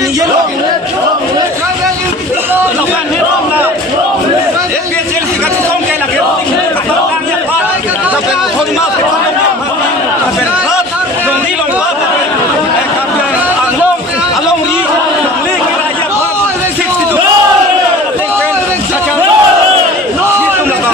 你耶了，老板没弄了，别这里个东给了，给我打当也怕，他被我偷妈的看到吗？他被他弄你弄我，哎，他被阿龙你你给他也怕，60度，那边他讲，你懂了吧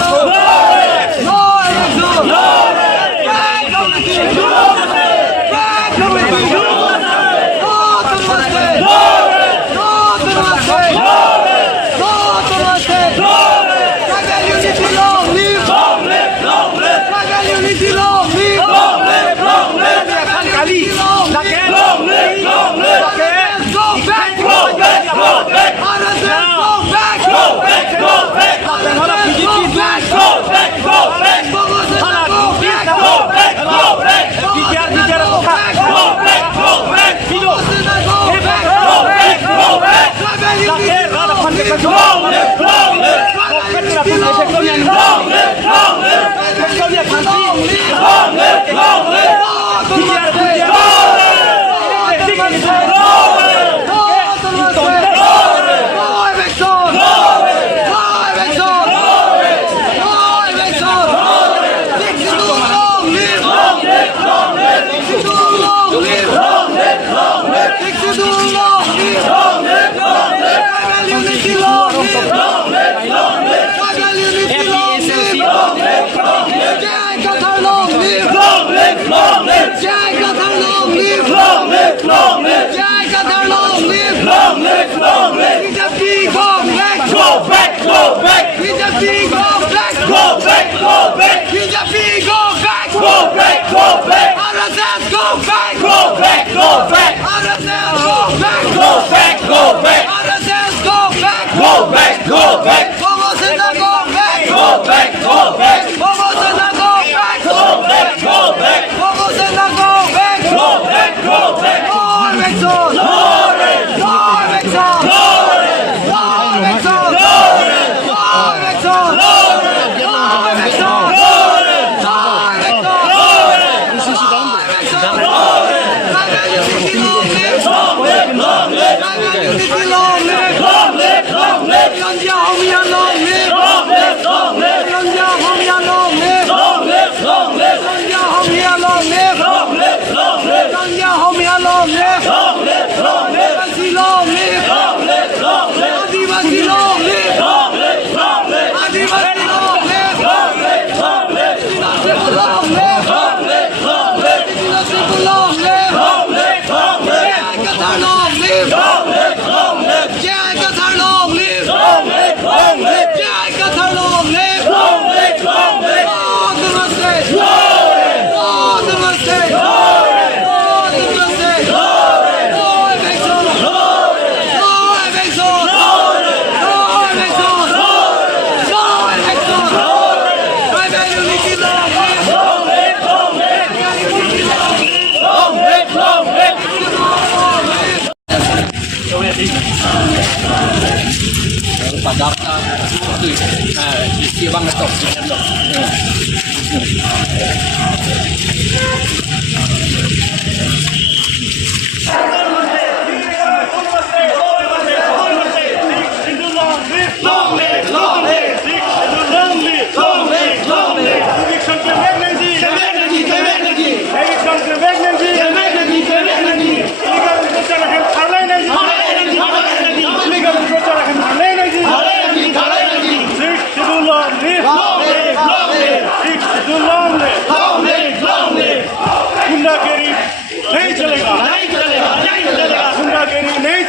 ？नहीं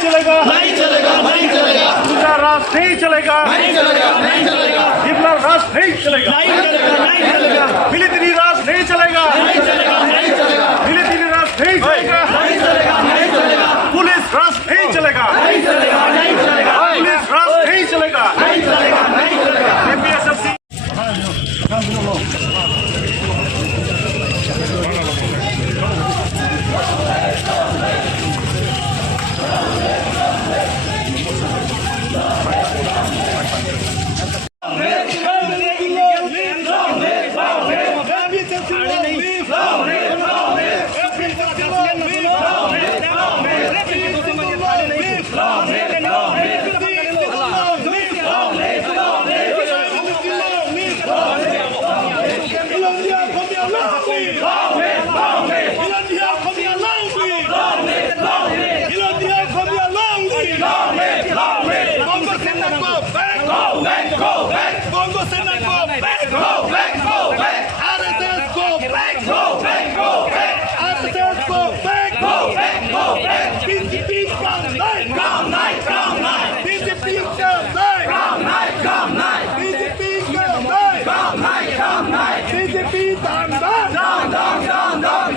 चलेगा, नहीं चलेगा, नहीं चलेगा। जिबला राज नहीं चलेगा, नहीं चलेगा, नहीं चलेगा। मिलिट्री राज नहीं चलेगा, नहीं चलेगा, नहीं चलेगा। मिलिट्री राज नहीं चलेगा, नहीं चलेगा, नहीं चलेगा। पुलिस राज नहीं चलेगा, नहीं चलेगा, नहीं चलेगा। पुलिस राज नहीं चलेगा, नहीं चलेगा, नहीं चलेगा। एमपीएसएलसी BJP come night. BJP come night. BJP come night. BJP down.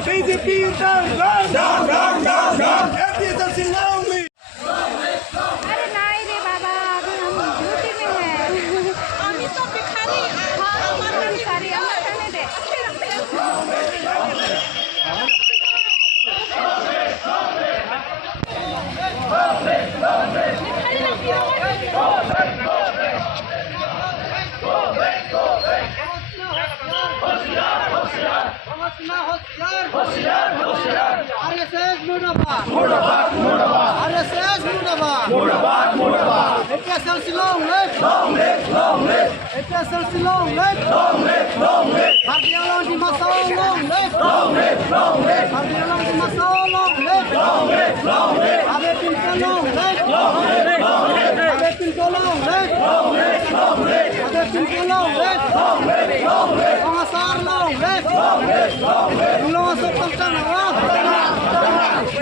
BJP down. FPSLC lonely. अरे नहीं रे बाबा, अभी हम ड्यूटी में हैं। अभी तो भिखारी हमारे खाने दे। RSS मुर्दाबाद RSS मुर्दाबाद APSLC long live APSLC long live Hardiya long di Masao long live Hardiya long di Masao long live Abe Pinto long live Abe Pinto long live Abe Pinto long live Pangasar long live Ulong asok pagtang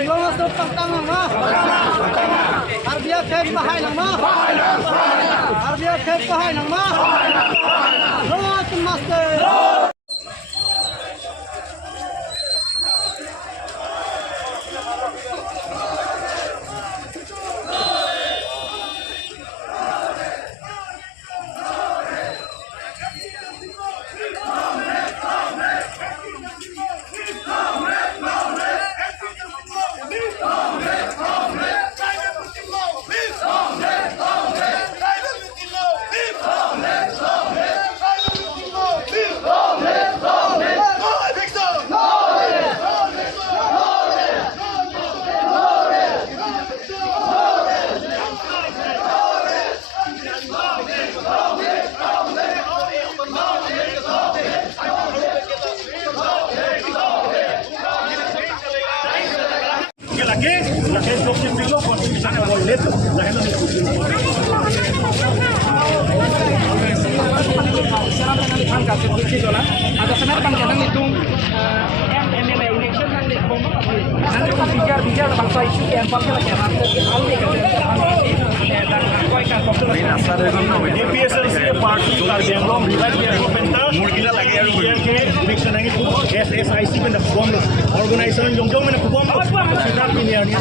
Ulong asok pagtang Hardiya khed bahay nang ma Hardiya khed bahay nang ma Lot master La que es lo que pidió porque me sale boleto. La gente me ada sebenarnya bang itu MLA election nanti bicara bangsa isu yang pakai lagi APSLC party कर बेंगलोर विभाग के पेंटा मुर्गिला लगे यार के election आएंगे तो SSIC में form organisation जोंजों में फॉर्म सिद्धार्थ में यार ये